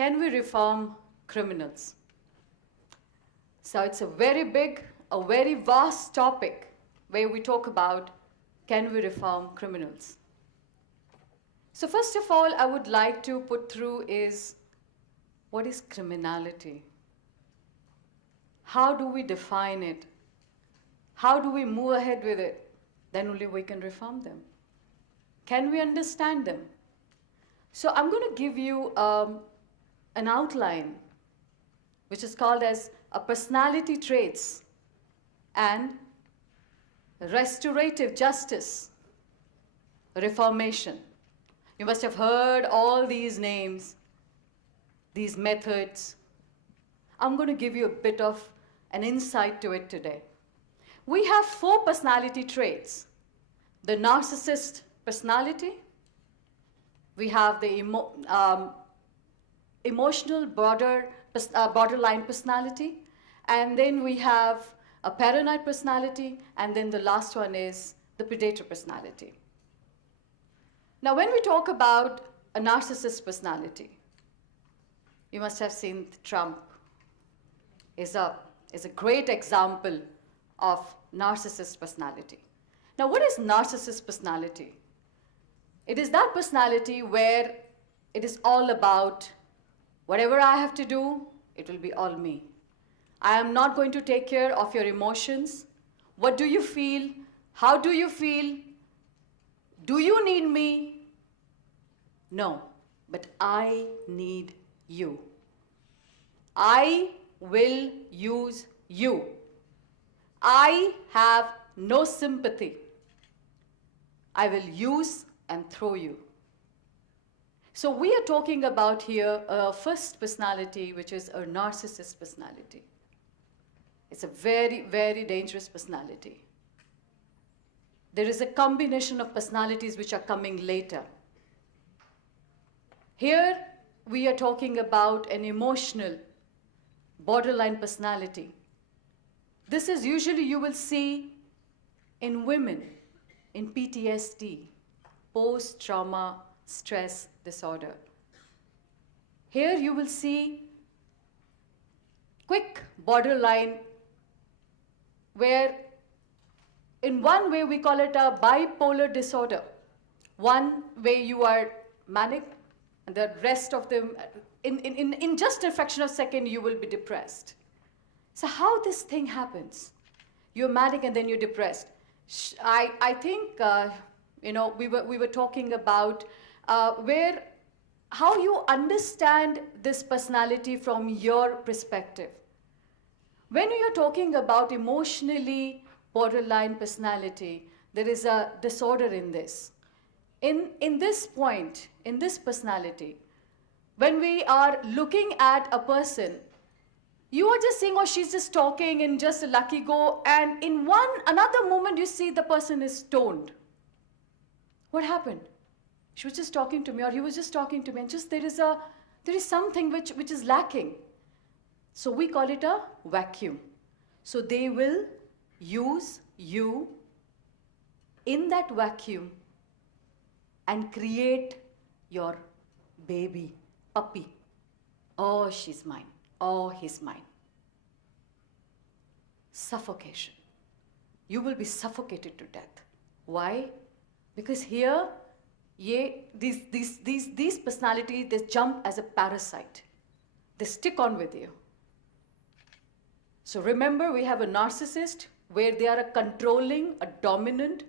Can we reform criminals? So it's a very big, a very vast topic where we talk about, can we reform criminals? So first of all, I would like to put through is, what is criminality? How do we define it? How do we move ahead with it? Then only we can reform them. Can we understand them? So I'm going to give you an outline, which is called as a personality traits and restorative justice reformation. You must have heard all these names, these methods. I'm going to give you a bit of an insight to it today. We have 4 personality traits. The narcissist personality. We have the emotional borderline personality. And then we have a paranoid personality. And then the last one is the predator personality. Now, when we talk about a narcissist personality, you must have seen Trump is a great example of narcissist personality. Now, what is narcissist personality? It is that personality where it is all about whatever I have to do, it will be all me. I am not going to take care of your emotions. What do you feel? How do you feel? Do you need me? No, but I need you. I will use you. I have no sympathy. I will use and throw you. So we are talking about here a first personality, which is a narcissist personality. It's a very, very dangerous personality. There is a combination of personalities which are coming later. Here we are talking about an emotional borderline personality. This is usually you will see in women in PTSD, post-trauma stress disorder. Here you will see quick borderline, where in one way we call it a bipolar disorder. One way you are manic, and the rest of them, in just a fraction of a second, you will be depressed. So how this thing happens? You're manic and then you're depressed. I think, we were talking about how you understand this personality from your perspective. When you're talking about emotionally borderline personality, there is a disorder in this. In this point, in this personality, when we are looking at a person, you are just saying, oh, she's just talking and just a lucky go, and in another moment you see the person is stoned. What happened? She was just talking to me, or he was just talking to me, and just there is something which is lacking. So we call it a vacuum. So they will use you in that vacuum and create your baby, puppy. Oh, she's mine. Oh, he's mine. Suffocation. You will be suffocated to death. Why? Because here, these personalities, they jump as a parasite. They stick on with you. So remember, we have a narcissist where they are a controlling, a dominant,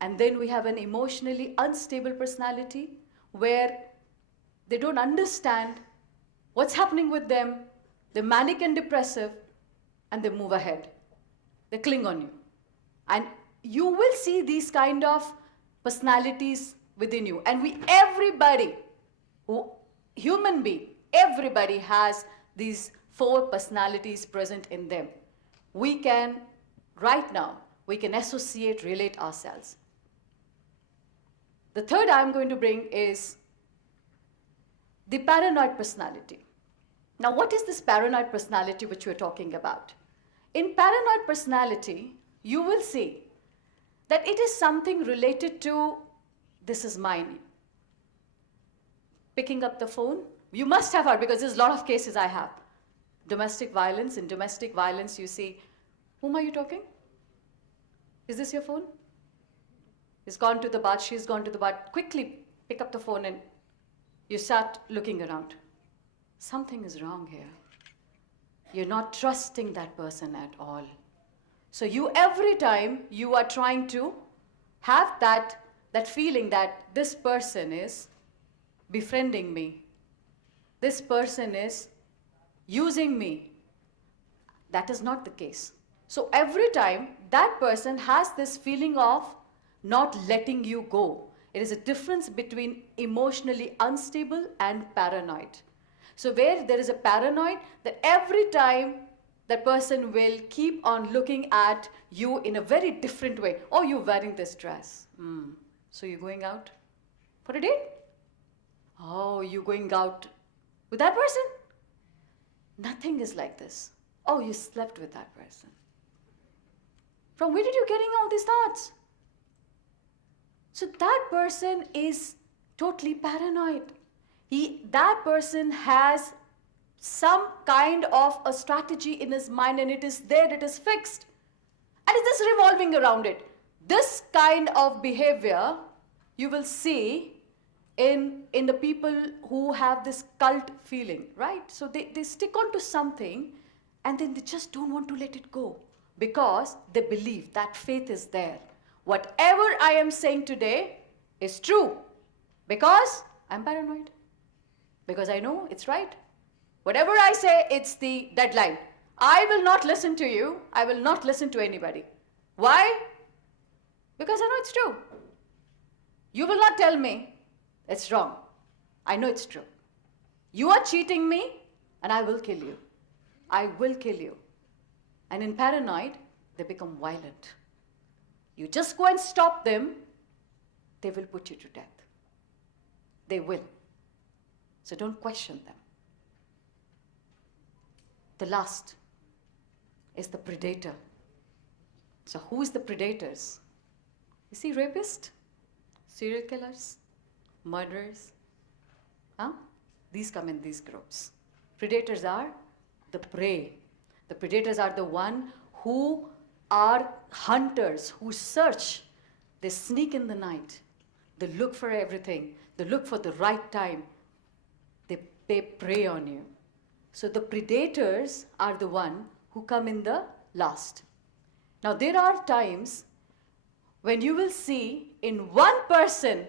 and then we have an emotionally unstable personality where they don't understand what's happening with them. They're manic and depressive, and they move ahead. They cling on you. And you will see these kind of personalities within you. And everybody, human being, everybody has these 4 personalities present in them. We can, right now, we can associate, relate ourselves. The third I'm going to bring is the paranoid personality. Now, what is this paranoid personality which we're talking about? In paranoid personality, you will see that it is something related to, this is mine. Picking up the phone, You must have heard, because there's a lot of cases I have. Domestic violence. In domestic violence, you see, whom are you talking? Is this your phone? He's gone to the bath, she's gone to the bath. Quickly pick up the phone and you start looking around. Something is wrong here. You're not trusting that person at all. So you, every time you are trying to have that feeling that this person is befriending me, this person is using me. That is not the case. So every time that person has this feeling of not letting you go. It is a difference between emotionally unstable and paranoid. So where there is a paranoid, that every time that person will keep on looking at you in a very different way. Oh, you're wearing this dress. So you're going out for a date? Oh, you're going out with that person? Nothing is like this. Oh, you slept with that person. From where did you getting all these thoughts? So that person is totally paranoid. That person has some kind of a strategy in his mind, and it is there, it is fixed. And it is revolving around it. This kind of behavior you will see in the people who have this cult feeling, right? So they stick on to something and then they just don't want to let it go because they believe that faith is there. Whatever I am saying today is true because I'm paranoid. Because I know it's right. Whatever I say, it's the deadline. I will not listen to you. I will not listen to anybody. Why? Because I know it's true. You will not tell me it's wrong. I know it's true. You are cheating me and I will kill you. I will kill you. And in paranoid, they become violent. You just go and stop them, they will put you to death. They will. So don't question them. The last is the predator. So who is the predators? You see rapists, serial killers, murderers. These come in these groups. Predators are the prey. The predators are the one who are hunters, who search. They sneak in the night. They look for everything. They look for the right time. They prey on you. So the predators are the one who come in the last. Now there are times when you will see in one person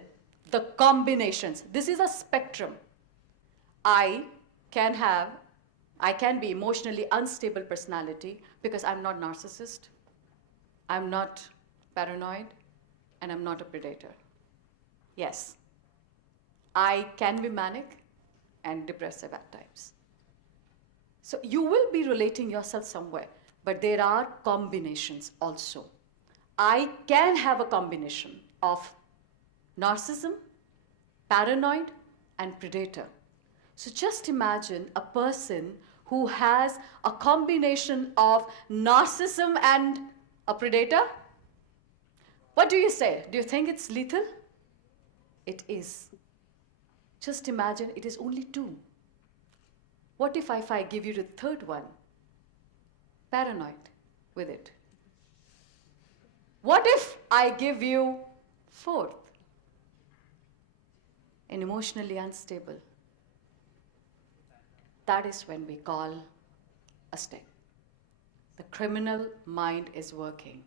the combinations. This is a spectrum. I can be emotionally unstable personality because I'm not narcissist, I'm not paranoid, and I'm not a predator. Yes, I can be manic and depressive at times. So you will be relating yourself somewhere, but there are combinations also. I can have a combination of narcissism, paranoid, and predator. So just imagine a person who has a combination of narcissism and a predator. What do you say? Do you think it's lethal? It is. Just imagine it is only two. What if I give you the third one? Paranoid with it. What if I give you fourth? An emotionally unstable. That is when we call a sting. The criminal mind is working.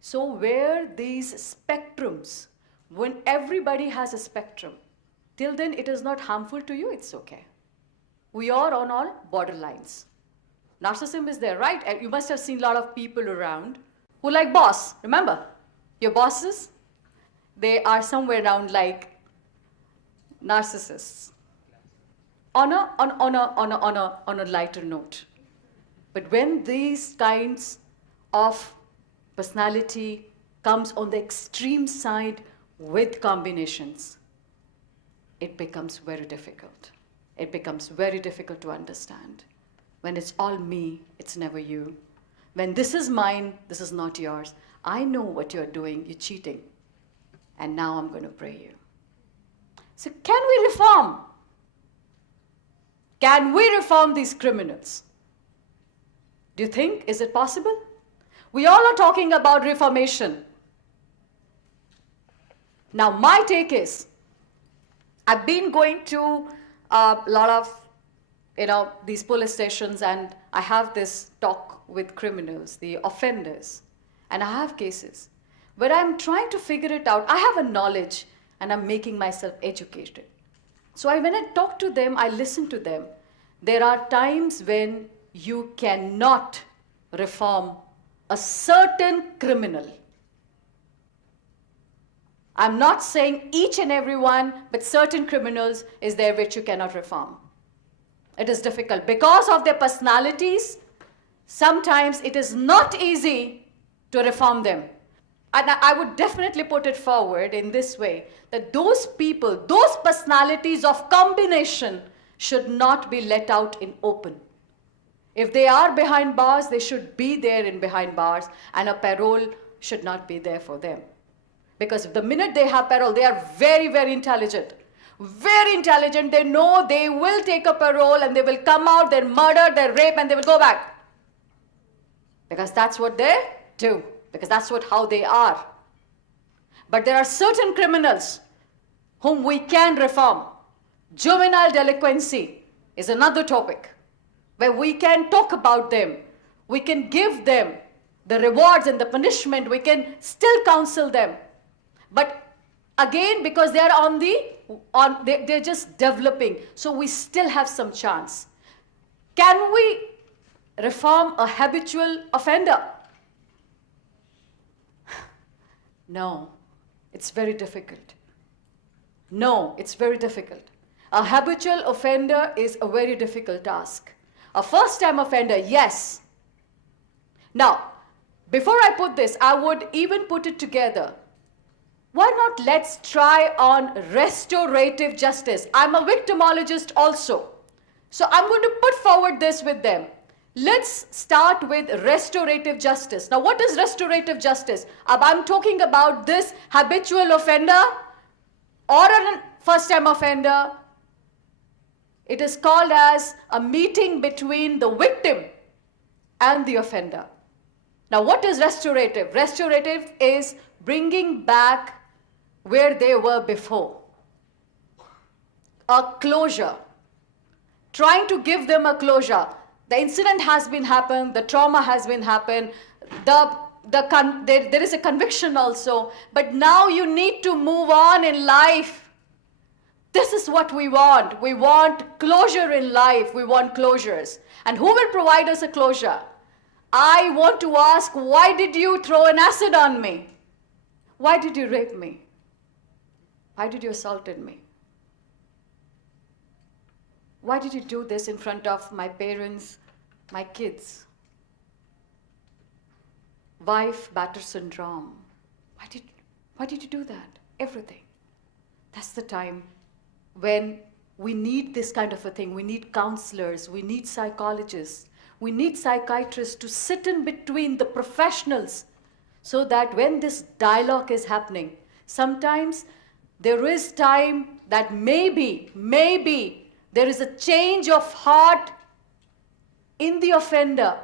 So where these spectrums, when everybody has a spectrum, till then it is not harmful to you, it's okay. We are on all borderlines. Narcissism is there, right? And you must have seen a lot of people around who like boss. Remember, your bosses, they are somewhere around like narcissists. On a lighter note. But when these kinds of personality comes on the extreme side with combinations, it becomes very difficult. It becomes very difficult to understand. When it's all me, it's never you. When this is mine, this is not yours. I know what you're doing, you're cheating. And now I'm going to pray you. So can we reform? Can we reform these criminals? Do you think, is it possible? We all are talking about reformation. Now, my take is, I've been going to a lot of, these police stations, and I have this talk with criminals, the offenders, and I have cases where I'm trying to figure it out. I have a knowledge, and I'm making myself educated. So when I talk to them, I listen to them. There are times when you cannot reform a certain criminal. I'm not saying each and every one, but certain criminals is there which you cannot reform. It is difficult. Because of their personalities, sometimes it is not easy to reform them. And I would definitely put it forward in this way, that those people, those personalities of combination should not be let out in open. If they are behind bars, they should be there in behind bars, and a parole should not be there for them. Because the minute they have parole, they are very, very intelligent. Very intelligent. They know they will take a parole and they will come out, they'll murder, they'll rape, and they will go back. Because that's what they do. Because that's how they are. But there are certain criminals whom we can reform. Juvenile delinquency is another topic where we can talk about them. We can give them the rewards and the punishment. We can still counsel them. But again, because they are they're just developing, so we still have some chance. Can we reform a habitual offender? No, it's very difficult. No, it's very difficult. A habitual offender is a very difficult task. A first-time offender, yes. Now, before I put this, I would even put it together. Why not let's try on restorative justice? I'm a victimologist also. So I'm going to put forward this with them. Let's start with restorative justice. Now, what is restorative justice? I'm talking about this habitual offender or a first-time offender. It is called as a meeting between the victim and the offender. Now, what is restorative? Restorative is bringing back where they were before. A closure. Trying to give them a closure. The incident has been happened, the trauma has been happened, there is a conviction also, but now you need to move on in life. This is what we want. We want closure in life. We want closures. And who will provide us a closure? I want to ask, why did you throw an acid on me? Why did you rape me? Why did you assault me? Why did you do this in front of my parents, my kids? Wife batter syndrome. Why did you do that? Everything. That's the time when we need this kind of a thing. We need counselors, we need psychologists, we need psychiatrists to sit in between the professionals so that when this dialogue is happening, sometimes there is time that maybe there is a change of heart in the offender.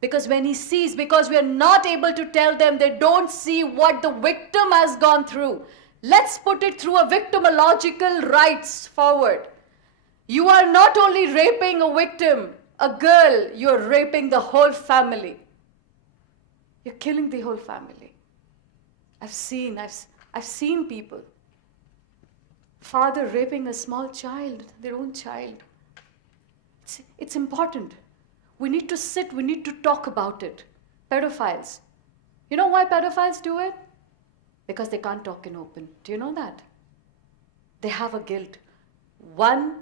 Because when he sees, because we are not able to tell them, they don't see what the victim has gone through. Let's put it through a victimological rights forward. You are not only raping a victim, a girl, you're raping the whole family. You're killing the whole family. I've seen people. Father raping a small child, their own child. It's important. We need to sit, we need to talk about it. Pedophiles. You know why pedophiles do it? Because they can't talk in open. Do you know that? They have a guilt. One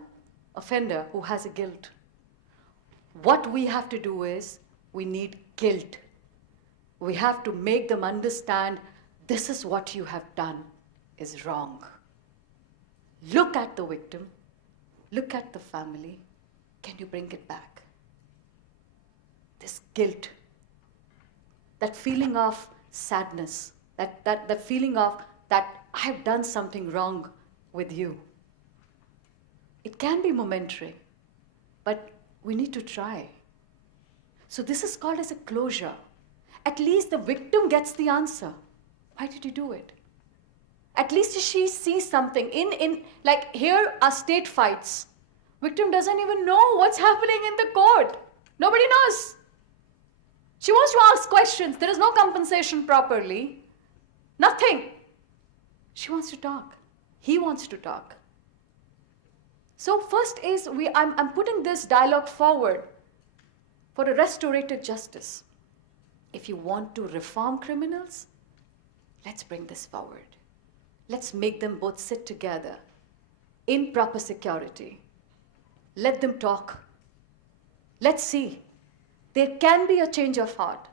offender who has a guilt. What we have to do is, we need guilt. We have to make them understand, this is what you have done is wrong. Look at the victim. Look at the family. Can you bring it back? This guilt, that feeling of sadness, that feeling of that I have done something wrong with you. It can be momentary, but we need to try. So this is called as a closure. At least the victim gets the answer. Why did you do it? At least she sees something. Like here are state fights. Victim doesn't even know what's happening in the court. Nobody knows. She wants to ask questions. There is no compensation properly. Nothing. She wants to talk. He wants to talk. So first is, I'm putting this dialogue forward for a restorative justice. If you want to reform criminals, let's bring this forward. Let's make them both sit together in proper security. Let them talk. Let's see. There can be a change of heart.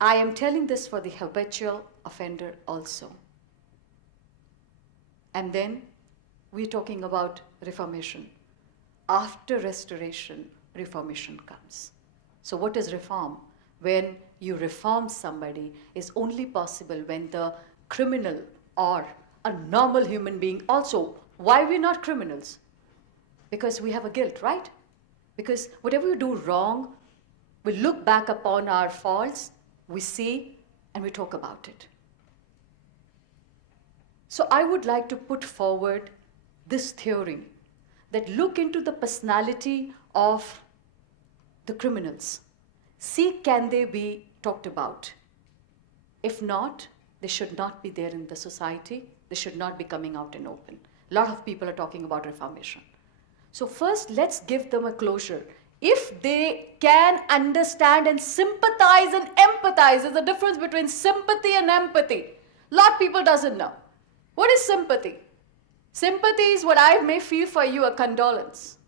I am telling this for the habitual offender also. And then we're talking about reformation. After restoration, reformation comes. So what is reform? When you reform somebody is only possible when the criminal or a normal human being also. Why we're not criminals? Because we have a guilt, right? Because whatever we do wrong, we look back upon our faults, we see, and we talk about it. So I would like to put forward this theory that look into the personality of the criminals. See, can they be talked about? If not, they should not be there in the society. They should not be coming out in open. A lot of people are talking about reformation. So first, let's give them a closure. If they can understand and sympathize and empathize, there's a difference between sympathy and empathy. A lot of people doesn't know. What is sympathy? Sympathy is what I may feel for you, a condolence.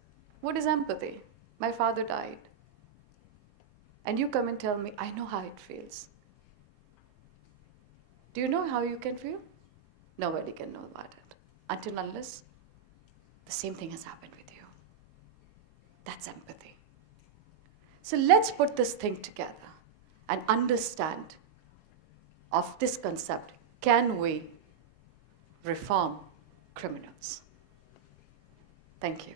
What is empathy? My father died. And you come and tell me, I know how it feels. Do you know how you can feel? Nobody can know about it. Until unless the same thing has happened with you. That's empathy. So let's put this thing together and understand of this concept. Can we reform criminals? Thank you.